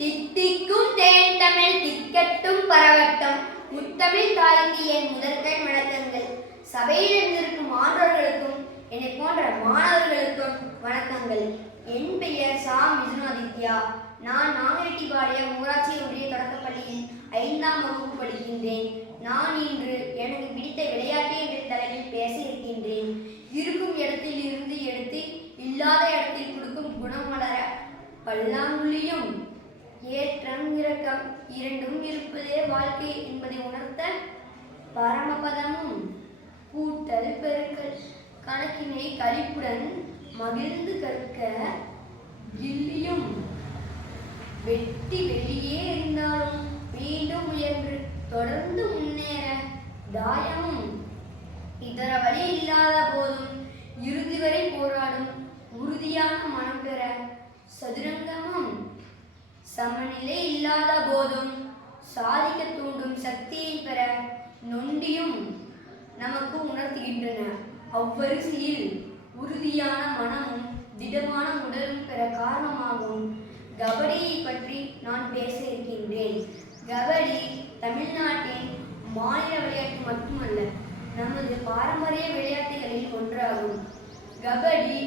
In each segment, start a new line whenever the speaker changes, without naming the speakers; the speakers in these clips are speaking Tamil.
தித்திக்கும் தேன் தமிழ் திக்கட்டும் பரவட்டும். முத்தமிழ் தாய்க்கு என் முதற்கண் வணக்கங்கள் சபையில் இருந்திருக்கும் மாணவர்களுக்கும் என்னை போன்ற மாணவர்களுக்கும் வணக்கங்கள். என் பெயர் சா. மிதுனாதித்யா. நான் நாங்கரெட்டிபாளையம் ஊராட்சி ஒன்றிய தொடக்கப்பள்ளியில் ஐந்தாம் வகுப்பு படிக்கின்றேன். நான் இன்று எனக்கு பிடித்த விளையாட்டு என்ற தலைப்பில் பேச இருக்கின்றேன் இருக்கும் இடத்தில் இருந்து எடுத்து இல்லாத இடத்தில் கொடுக்கும் குணம் வளர பல்லாங்குழியும் ஏற்றம் இரக்கம் இரண்டும் இருப்பதே வாழ்க்கை என்பதை உணர்த்த பரமபதமும். கூட்டல் பெருக்கல் கணக்கினை கழிப்புடன் மகிழ்ந்து கற்க கில்லியும் வெட்டி வெளியே இருந்தாலும் மீண்டும் உயர்ந்து தொடர்ந்து முன்னேற தாயமும். இதர வழி இல்லாத போதும் சமநிலை இல்லாத போதும் சாதிக்க தூண்டும் சக்தியை பெற நொண்டியும் நமக்கு உணர்த்துகின்றன. அவ்வரிசையில் உறுதியான மனமும் திடமான உடலும் பெற காரணமாகும். கபடியை பற்றி நான் பேச இருக்கின்றேன். கபடி தமிழ்நாட்டின் மாநில விளையாட்டு மட்டுமல்ல நமது பாரம்பரிய விளையாட்டுகளில் ஒன்றாகும் கபடி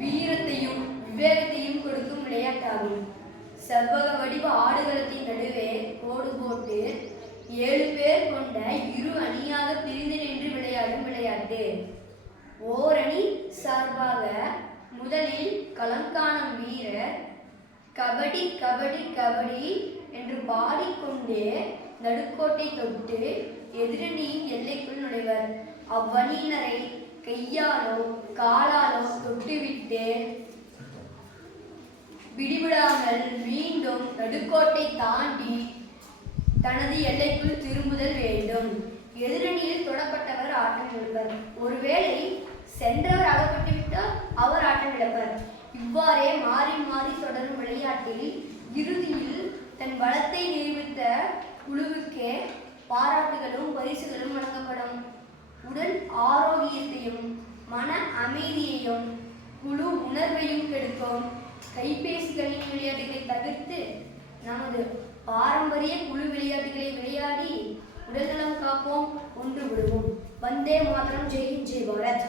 வீரத்தையும் விவேகத்தையும் கொடுக்கும் விளையாட்டாகும் செவ்வக வடிவ ஆடுகளத்தின் நடுவே கோடு போட்டு ஏழு பேர் கொண்ட இரு அணியாக பிரிந்து நின்று விளையாடும் விளையாட்டு. ஓரணி சார்பாக முதலில் களம் காணும் வீரர் கபடி கபடி கபடி என்று பாடிக்கொண்டே நடுக்கோட்டை தொட்டு எதிரணியின் எல்லைக்குள் நுழைவர். அவ்வணியினரை கையாலோ காலாலோ தொட்டுவிட்டு விடிவிடாமல் புதுக்கோட்டை தாண்டி தனது எல்லைக்குள் திரும்புதல் வேண்டும். எதிரணியில் தொடப்பட்டவர் ஆட்டம் இழப்பர் ஒருவேளை சென்றவர் அகப்பட்டுவிட்டால் அவர் ஆட்டம் இழப்பர் இவ்வாறே மாறி மாறி தொடரும் விளையாட்டில் இறுதியில் தன் பலத்தை நிரூபித்த குழுவுக்கே பாராட்டுகளும் பரிசுகளும் வழங்கப்படும். உடல் ஆரோக்கியத்தையும் மன அமைதியையும் குழு உணர்வையும் கெடுக்கும். கைபேசிகளின் விளையாட்டுகளை தவிர்த்து நமது பாரம்பரிய குழு விளையாட்டுகளை விளையாடி உடல்நலம் காப்போம் ஒன்று விடுவோம். வந்தே மாதரம் ஜெய் ஜெய் பாரத்.